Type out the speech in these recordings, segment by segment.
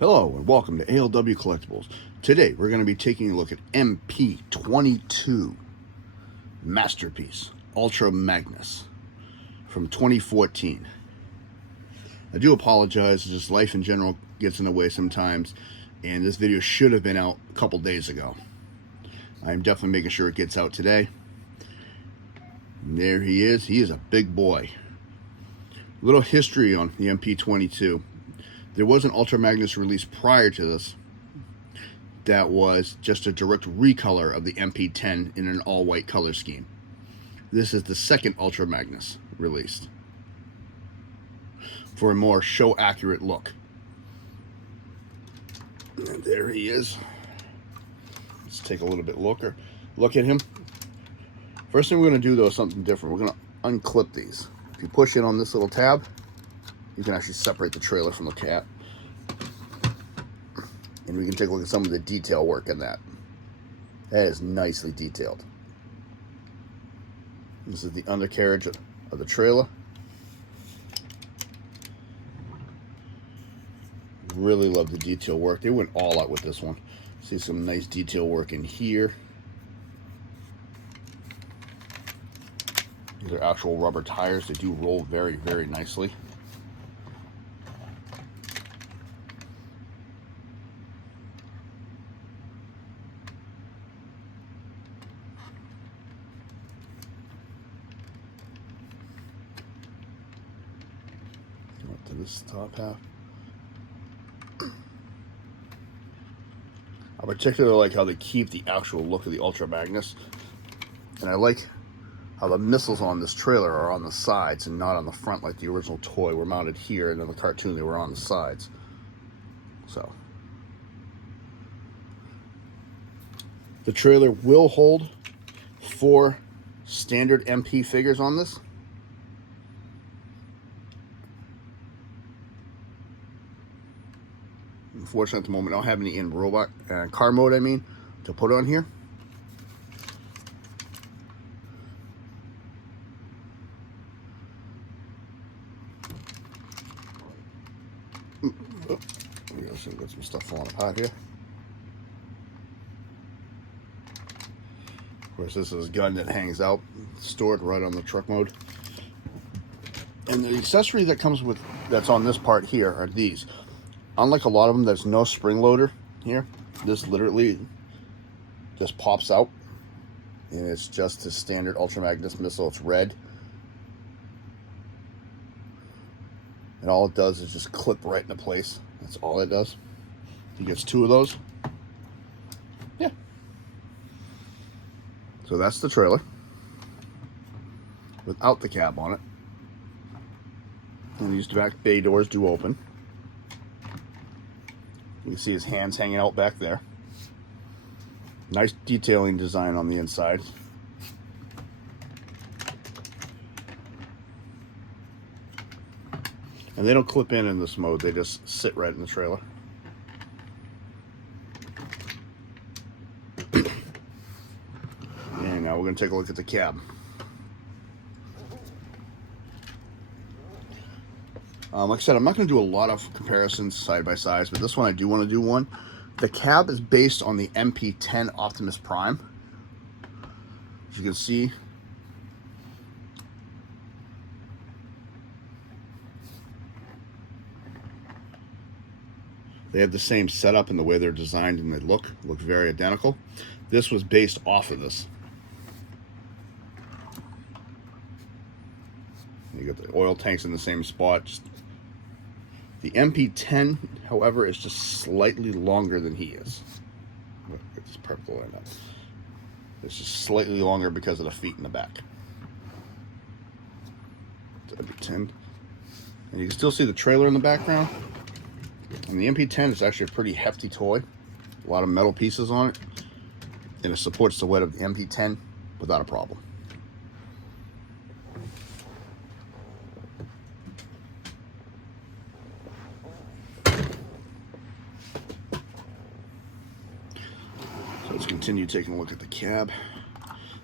Hello and welcome to ALW Collectibles. Today we're going to be taking a look at MP22 Masterpiece Ultra Magnus from 2014. I do apologize, just life in general gets in the way sometimes, and this video should have been out a couple days ago. I'm definitely making sure it gets out today. And there he is. He is a big boy. A little history on the MP22. There was an Ultra Magnus release prior to this that was just a direct recolor of the MP10 in an all-white color scheme. This is the second Ultra Magnus released for a more show-accurate look. And there he is. Let's take a little bit look at him. First thing we're going to do, though, is something different. We're going to unclip these. If you push in on this little tab, you can actually separate the trailer from the cap. And we can take a look at some of the detail work in that. That is nicely detailed. This is the undercarriage of the trailer. Really love the detail work. They went all out with this one. See some nice detail work in here. These are actual rubber tires. They do roll very, very nicely. To this top half. I particularly like how they keep the actual look of the Ultra Magnus, and I like how the missiles on this trailer are on the sides and not on the front like the original toy were mounted here, and in the cartoon they were on the sides. So the trailer will hold 4 standard MP figures on this. Unfortunately, at the moment, I don't have any in robot car mode, to put on here. We got some stuff falling apart here. Of course, this is a gun that hangs out, stored right on the truck mode. And the accessory that comes with, that's on this part here, are these. Unlike a lot of them, there's no spring loader here. This literally just pops out, and it's just a standard Ultra Magnus missile. It's red, and all it does is just clip right into place. That's all it does. He gets 2 of those. Yeah. So that's the trailer without the cab on it. And these back bay doors do open. You can see his hands hanging out back there. Nice detailing design on the inside. And they don't clip in this mode, they just sit right in the trailer. And now we're going to take a look at the cab. Like I said, I'm not going to do a lot of comparisons side by sides, but this one I do want to do one. The cab is based on the MP10 Optimus Prime. As you can see, they have the same setup in the way they're designed, and they look very identical. This was based off of this. You got the oil tanks in the same spot. The MP10, however, is just slightly longer than he is. Get this purple line up. It's just slightly longer because of the feet in the back. MP10. And you can still see the trailer in the background. And the MP10 is actually a pretty hefty toy. A lot of metal pieces on it. And it supports the weight of the MP10 without a problem. Let's continue taking a look at the cab.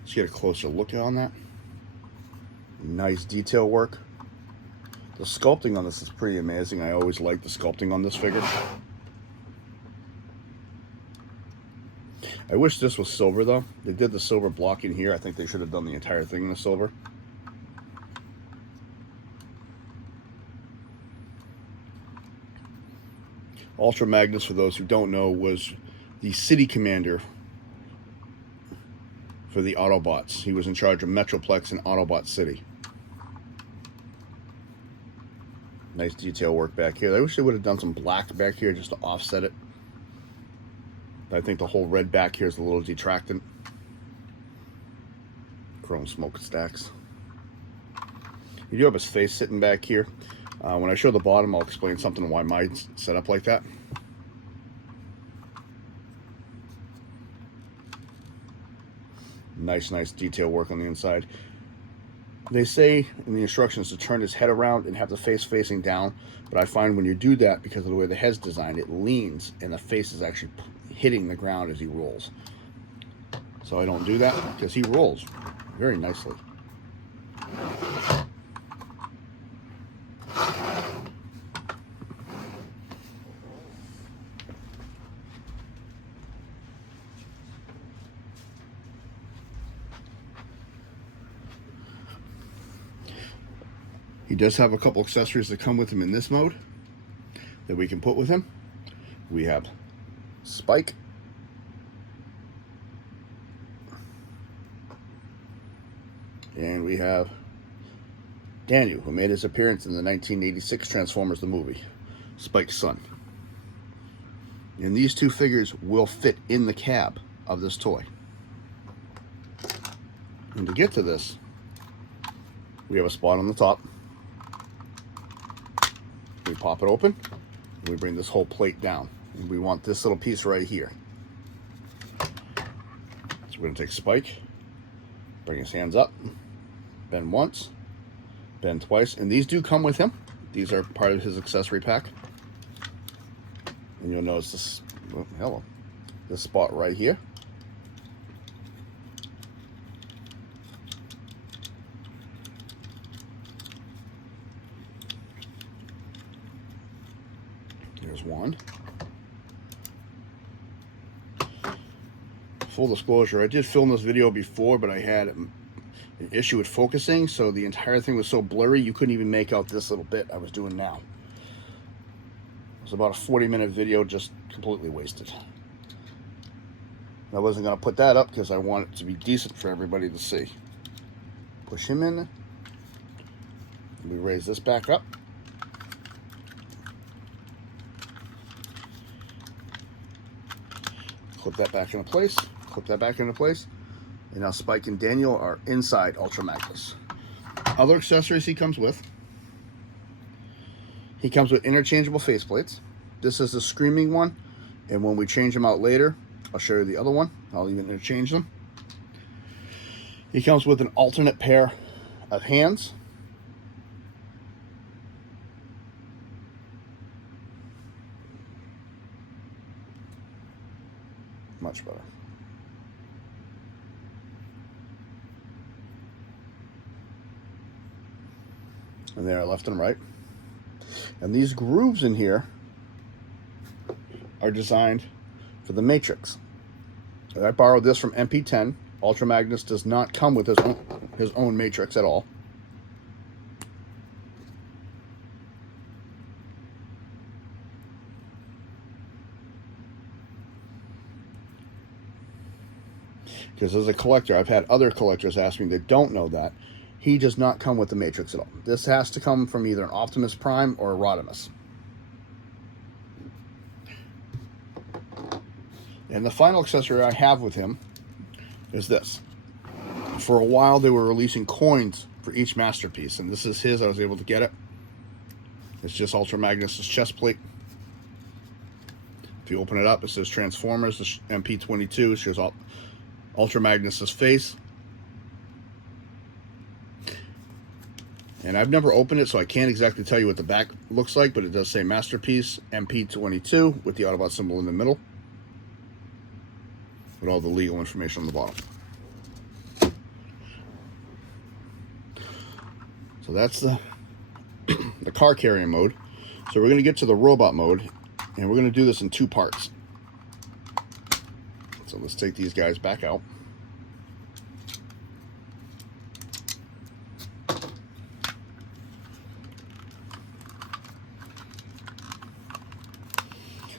Let's get a closer look on that. Nice detail work. The sculpting on this is pretty amazing. I always like the sculpting on this figure. I wish this was silver though. They did the silver block in here. I think they should have done the entire thing in the silver. Ultra Magnus, for those who don't know, was the city commander for the Autobots. He was in charge of Metroplex and Autobot City. Nice detail work back here. I wish they would have done some black back here just to offset it. I think the whole red back here is a little detractant. Chrome smokestacks. You do have his face sitting back here. When I show the bottom, I'll explain something why mine's set up like that. Nice detail work on the inside. They say in the instructions to turn his head around and have the face facing down, but I find when you do that, because of the way the head's designed, it leans and the face is actually hitting the ground as he rolls. So I don't do that because he rolls very nicely. He does have a couple accessories that come with him in this mode that we can put with him. We have Spike, and we have Daniel, who made his appearance in the 1986 Transformers the movie, Spike's son. And these two figures will fit in the cab of this toy. And to get to this, we have a spot on the top. We pop it open, and we bring this whole plate down. And we want this little piece right here. So we're going to take Spike, bring his hands up, bend once, bend twice, and these do come with him. These are part of his accessory pack. And you'll notice this, this spot right here. There's one. Full disclosure, I did film this video before, but I had an issue with focusing, so the entire thing was so blurry you couldn't even make out this little bit I was doing now. It was about a 40-minute video just completely wasted. I wasn't going to put that up because I want it to be decent for everybody to see. Push him in. We raise this back up. Clip that back into place. Clip that back into place. And now Spike and Daniel are inside Ultra Magnus. Other accessories he comes with. He comes with interchangeable faceplates. This is the screaming one. And when we change them out later, I'll show you the other one. I'll even interchange them. He comes with an alternate pair of hands. Much better. And there, left and right. And these grooves in here are designed for the Matrix. I borrowed this from MP10. Ultra Magnus does not come with his own Matrix at all. Because as a collector, I've had other collectors ask me that don't know that. He does not come with the Matrix at all. This has to come from either an Optimus Prime or a Rodimus. And the final accessory I have with him is this. For a while, they were releasing coins for each masterpiece, and this is his. I was able to get it. It's just Ultra Magnus' chest plate. If you open it up, it says Transformers, the MP22. It shows Ultra Magnus' face. And I've never opened it, so I can't exactly tell you what the back looks like, but it does say Masterpiece MP22 with the Autobot symbol in the middle, with all the legal information on the bottom. So that's the car carrying mode. So we're going to get to the robot mode, and we're going to do this in two parts. So let's take these guys back out.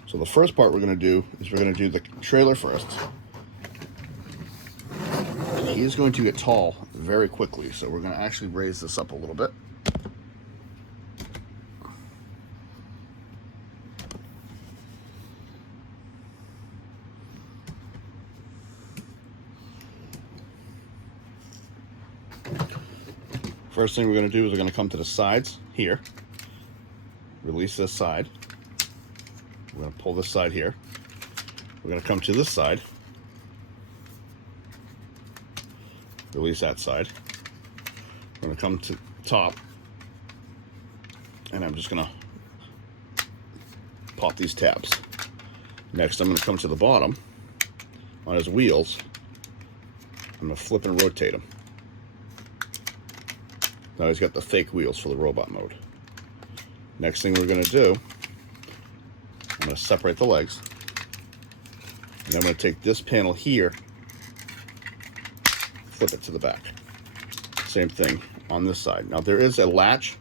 So the first part we're going to do is we're going to do the trailer first. He is going to get tall very quickly, so we're going to actually raise this up a little bit. First thing we're going to do is we're going to come to the sides here, release this side. We're going to pull this side here. We're going to come to this side, release that side. We're going to come to the top, and I'm just going to pop these tabs. Next, I'm going to come to the bottom on his wheels. I'm going to flip and rotate him. Now he's got the fake wheels for the robot mode. Next thing we're going to do, I'm going to separate the legs. And I'm going to take this panel here, flip it to the back. Same thing on this side. Now there is a latch,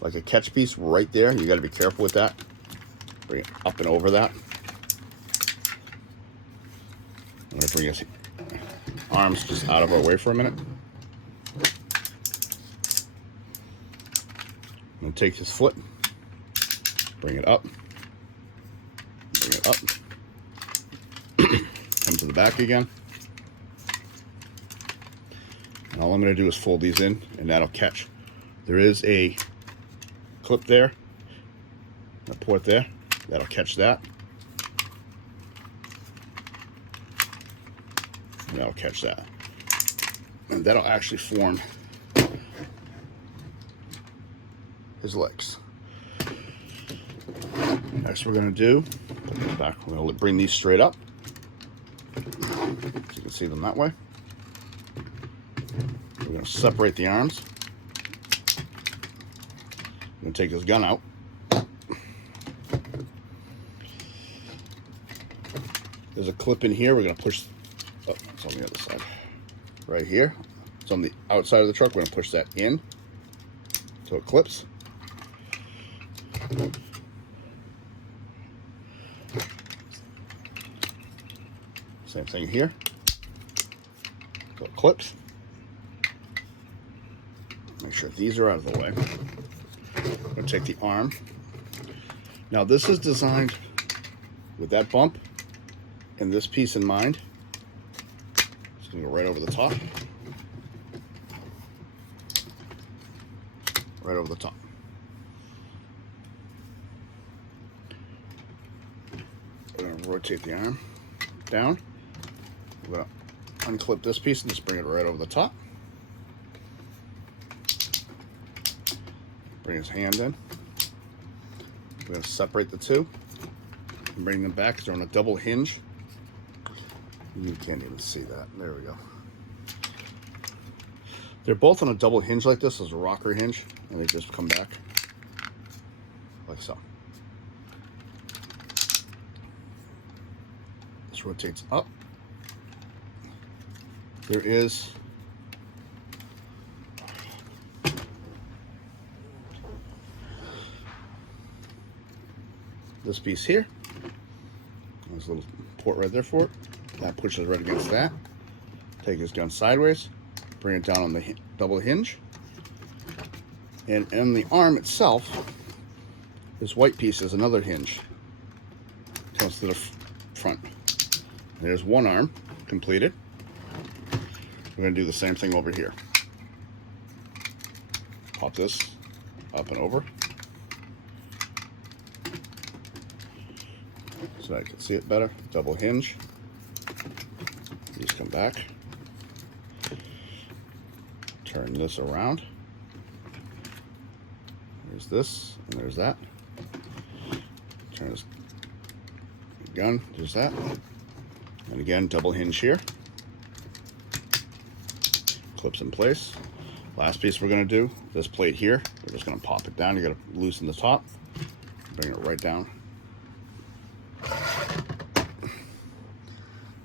like a catch piece right there. You got to be careful with that. Bring it up and over that. I'm going to bring his arms just out of our way for a minute. I'm going to take his foot, bring it up, come to the back again. And all I'm going to do is fold these in, and that'll catch. There is a clip there, a port there, that'll catch that. And that'll catch that. And that'll actually form his legs. Next we're going to do, put these back, we're going to bring these straight up so you can see them that way. We're going to separate the arms. We're going to take this gun out. There's a clip in here. We're going to push, oh, it's on the other side. Right here. It's on the outside of the truck. We're going to push that in so it clips. Same thing here. So it clips. Make sure these are out of the way. I'm going to take the arm. Now this is designed with that bump and this piece in mind. It's going to go right over the top. Right over the top. We're going to rotate the arm down. We're going to unclip this piece and just bring it right over the top. Bring his hand in. We're going to separate the two and bring them back because they're on a double hinge. You can't even see that. There we go. They're both on a double hinge like this. There's a rocker hinge, and they just come back like so. This rotates up. There is this piece here. There's a little port right there for it. That pushes right against that. Take his gun sideways, bring it down on the double hinge. And in the arm itself, this white piece is another hinge. Comes to the front. There's one arm completed. We're going to do the same thing over here. Pop this up and over so I can see it better. Double hinge. These come back. Turn this around. There's this and there's that. Turn this gun. There's that. And again, double hinge here. Clips in place. Last piece we're going to do, this plate here, we're just going to pop it down. You got to loosen the top, bring it right down.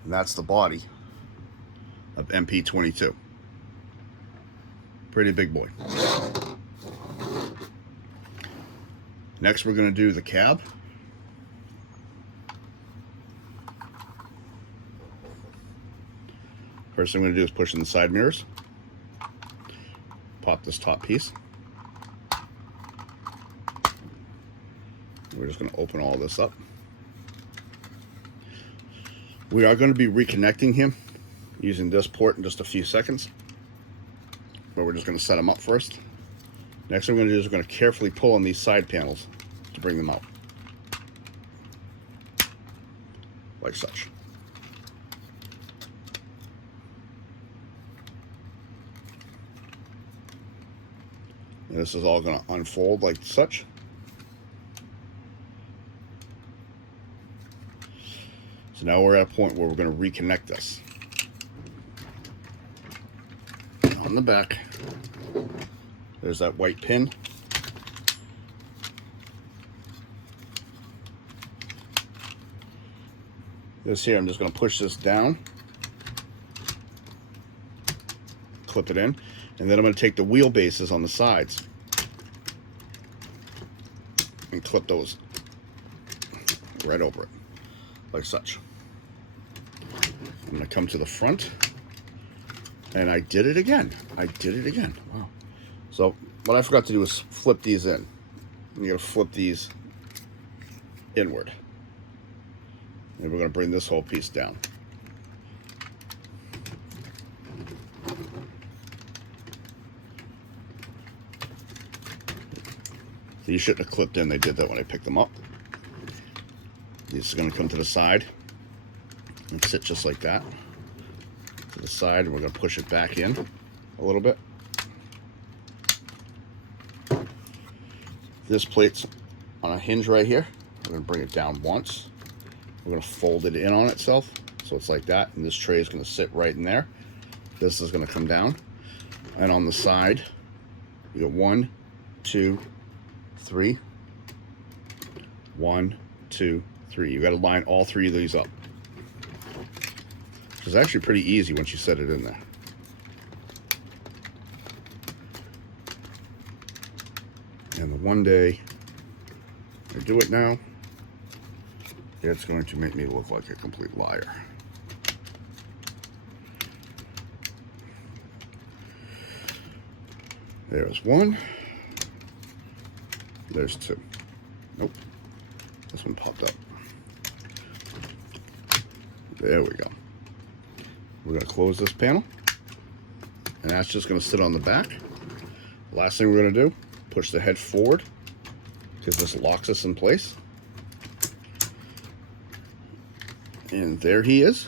And that's the body of MP22. Pretty big boy. Next, we're going to do the cab. First thing I'm going to do is push in the side mirrors. Pop this top piece. We're just going to open all this up. We are going to be reconnecting him using this port in just a few seconds. But we're just going to set them up first. Next thing we're going to do is we're going to carefully pull on these side panels to bring them out. Like such. And this is all going to unfold like such. So now we're at a point where we're going to reconnect this. On the back, there's that white pin. This here, I'm just going to push this down, clip it in, and then I'm going to take the wheel bases on the sides and clip those right over it, like such. I'm going to come to the front, and I did it again. Wow. So what I forgot to do is flip these in. You got to flip these inward. And we're going to bring this whole piece down. These shouldn't have clipped in. They did that when I picked them up. These are going to come to the side and sit just like that. To the side, and we're going to push it back in a little bit. This plate's on a hinge right here. We're going to bring it down once. We're going to fold it in on itself, so it's like that, and this tray is going to sit right in there. This is going to come down, and on the side, you got 1, 2, 3. 1, 2, 3. You got to line all 3 of these up. It's actually pretty easy once you set it in there. And the one day I do it now, it's going to make me look like a complete liar. There's 1. There's 2. Nope. This one popped up. There we go. We're going to close this panel. And that's just going to sit on the back. Last thing we're going to do, push the head forward, because this locks us in place. And there he is.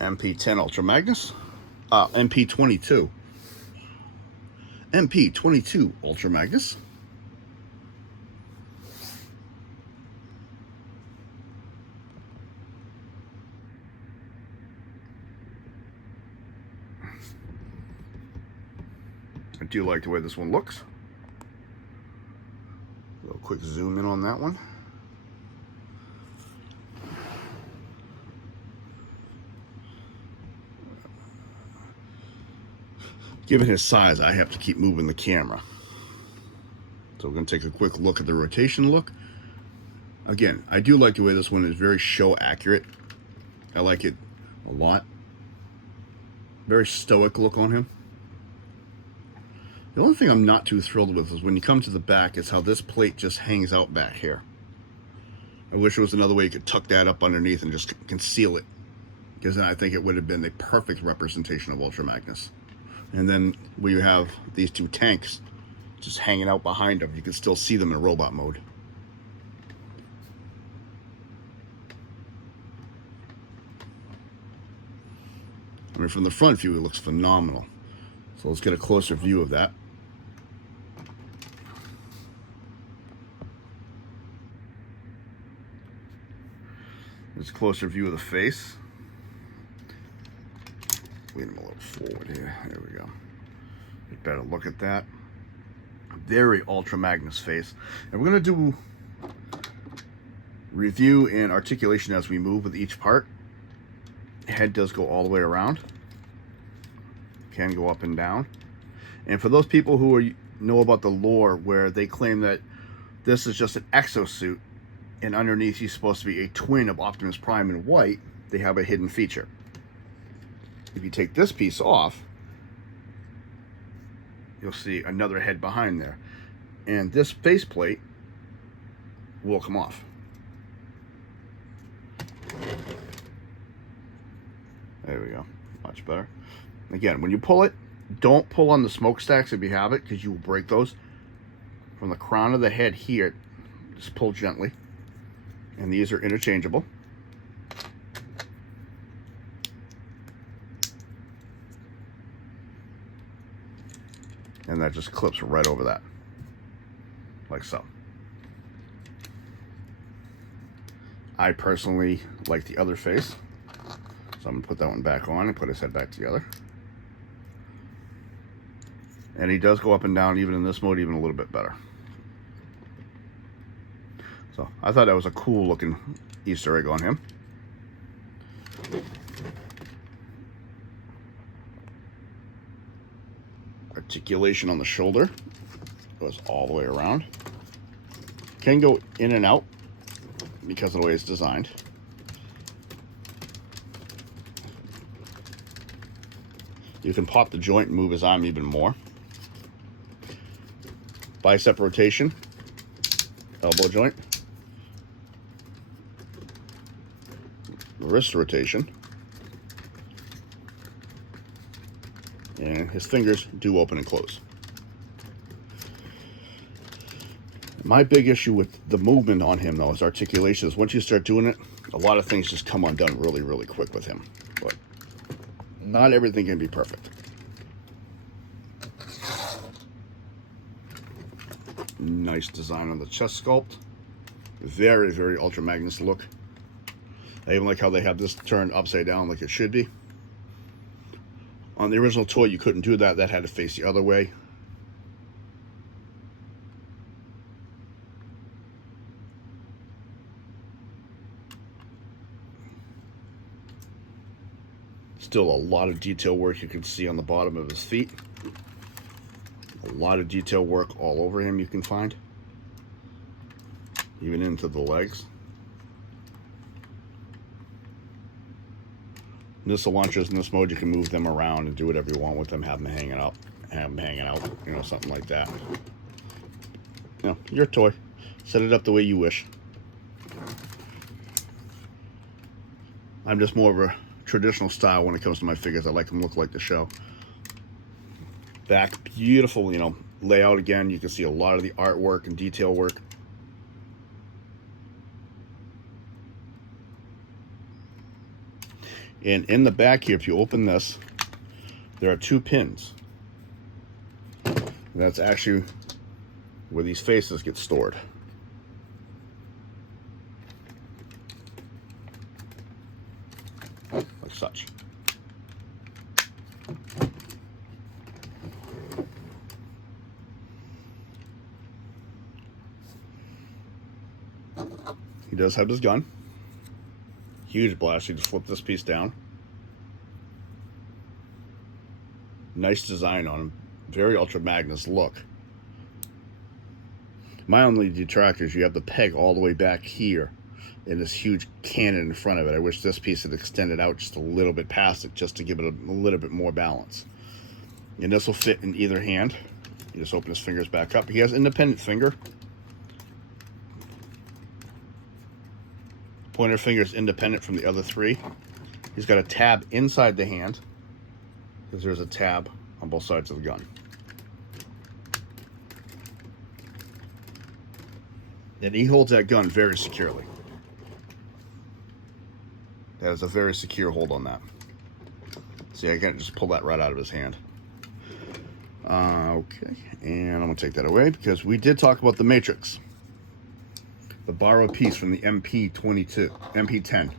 MP10 Ultra Magnus. MP22. MP22 Ultra Magnus. I do like the way this one looks. A little quick zoom in on that one. Given his size, I have to keep moving the camera. So we're going to take a quick look at the rotation look. Again, I do like the way this one is very show accurate. I like it a lot. Very stoic look on him. The only thing I'm not too thrilled with is when you come to the back is how this plate just hangs out back here. I wish there was another way you could tuck that up underneath and just conceal it, because then I think it would have been the perfect representation of Ultra Magnus. And then we have these 2 tanks just hanging out behind them. You can still see them in robot mode. I mean, from the front view, it looks phenomenal. So let's get a closer view of that. There's a closer view of the face. lean him a little forward here. There we go. Better look at that. Very Ultra Magnus face. And we're going to do review and articulation as we move with each part. Head does go all the way around. Can go up and down. And for those people who know about the lore where they claim that this is just an exosuit and underneath he's supposed to be a twin of Optimus Prime in white, they have a hidden feature. If you take this piece off, you'll see another head behind there. And this faceplate will come off. There we go. Much better. Again, when you pull it, don't pull on the smokestacks if you have it, because you will break those. From the crown of the head here, just pull gently. And these are interchangeable. And that just clips right over that. Like so. I personally like the other face. So I'm going to put that one back on and put his head back together. And he does go up and down, even in this mode, even a little bit better. So I thought that was a cool looking Easter egg on him. Articulation on the shoulder. Goes all the way around. Can go in and out because of the way it's designed. You can pop the joint and move his arm even more. Bicep rotation, elbow joint, wrist rotation, and his fingers do open and close. My big issue with the movement on him, though, is articulation. Is once you start doing it, a lot of things just come undone really, really quick with him. But not everything can be perfect. Nice design on the chest sculpt. Very, very Ultra Magnus look. I even like how they have this turned upside down like it should be. On the original toy, you couldn't do that. That had to face the other way. Still a lot of detail work you can see on the bottom of his feet. A lot of detail work all over him you can find. Even into the legs. Missile launchers in this mode, you can move them around and do whatever you want with them. Have them hanging out, you know, something like that. You know, your toy. Set it up the way you wish. I'm just more of a traditional style when it comes to my figures. I like them look like the show. Back, beautiful, you know, layout again. You can see a lot of the artwork and detail work. And in the back here, if you open this, there are 2 pins. And that's actually where these faces get stored. Like such. He does have his gun. Huge blast. You just flip this piece down. Nice design on him. Very Ultra Magnus look. My only detractor is you have the peg all the way back here and this huge cannon in front of it. I wish this piece had extended out just a little bit past it just to give it a little bit more balance. And this will fit in either hand. You just open his fingers back up. He has independent finger. Pointer finger is independent from the other 3. He's got a tab inside the hand because there's a tab on both sides of the gun. And he holds that gun very securely. That is a very secure hold on that. See, I can't just pull that right out of his hand. Okay, and I'm going to take that away because we did talk about the Matrix. The borrowed piece from the MP10.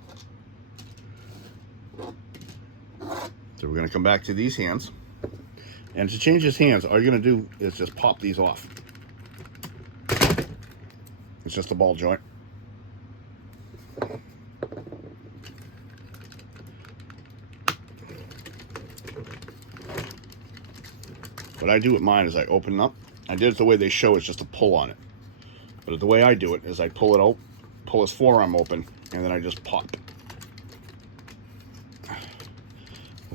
So we're going to come back to these hands. And to change his hands, all you're going to do is just pop these off. It's just a ball joint. What I do with mine is I open it up. I did it the way they show, it's just a pull on it. But the way I do it is I pull it out, pull his forearm open, and then I just pop.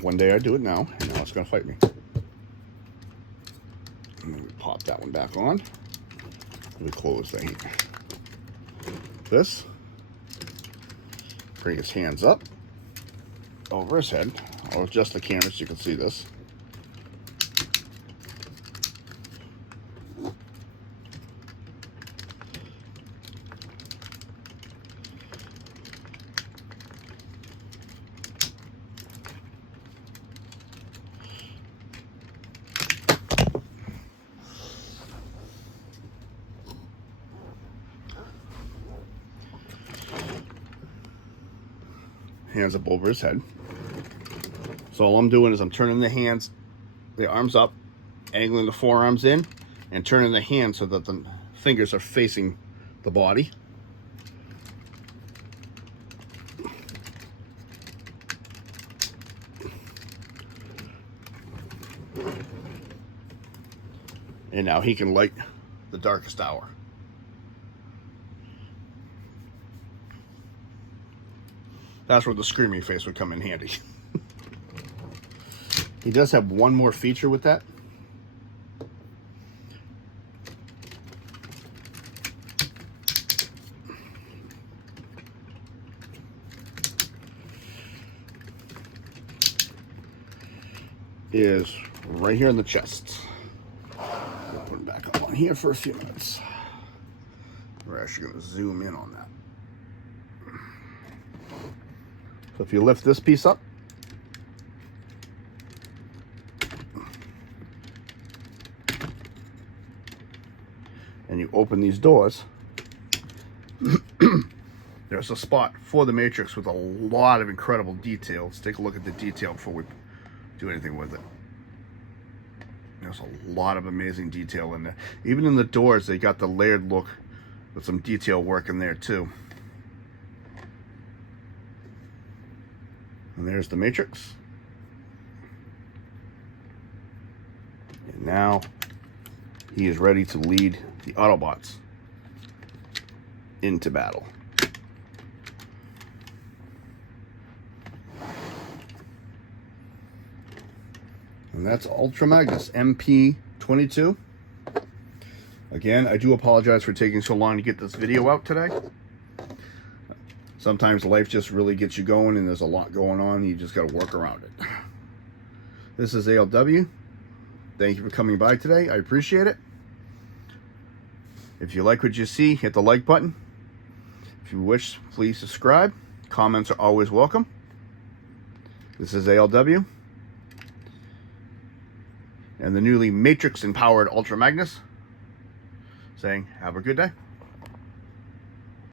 One day I do it now, and now it's going to fight me. And then we pop that one back on. We close the hand. This. Bring his hands up over his head. I'll adjust the camera so you can see this. Hands up over his head. So all I'm doing is I'm turning the hands, the arms up, angling the forearms in, and turning the hands so that the fingers are facing the body. And now he can light the darkest hour. That's where the screaming face would come in handy. He does have one more feature with that. Is right here in the chest. I'll put him back up on here for a few minutes. We're actually going to zoom in on that. So if you lift this piece up, and you open these doors, there's a spot for the matrix with a lot of incredible detail. Let's take a look at the detail before we do anything with it. There's a lot of amazing detail in there. Even in the doors, they got the layered look with some detail work in there too. And there's the matrix. And now he is ready to lead the Autobots into battle. And that's Ultra Magnus MP22. Again, I do apologize for taking so long to get this video out today. Sometimes life just really gets you going and there's a lot going on. You just got to work around it. This is ALW. Thank you for coming by today. I appreciate it. If you like what you see, hit the like button. If you wish, please subscribe. Comments are always welcome. This is ALW. And the newly Matrix-empowered Ultra Magnus saying, have a good day.